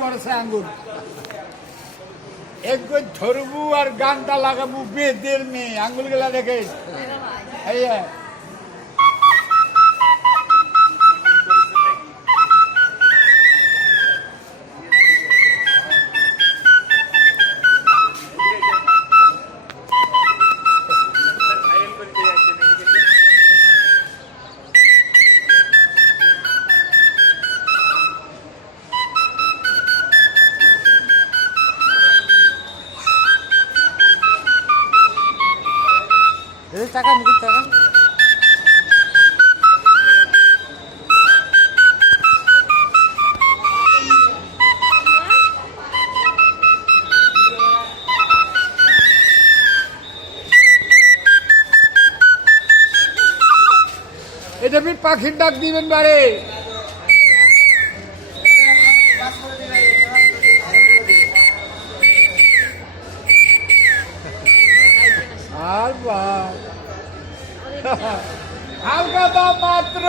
করেছে আঙ্গুর এক ধরবু আর গানটা লাগাবো বেদের মেয়ে আঙ্গুল গেলা দেখে এই টাকা নিবি টাকা এটা আপনি পাখির ডাক দিবেন বারে আর হালকা দাম মাত্র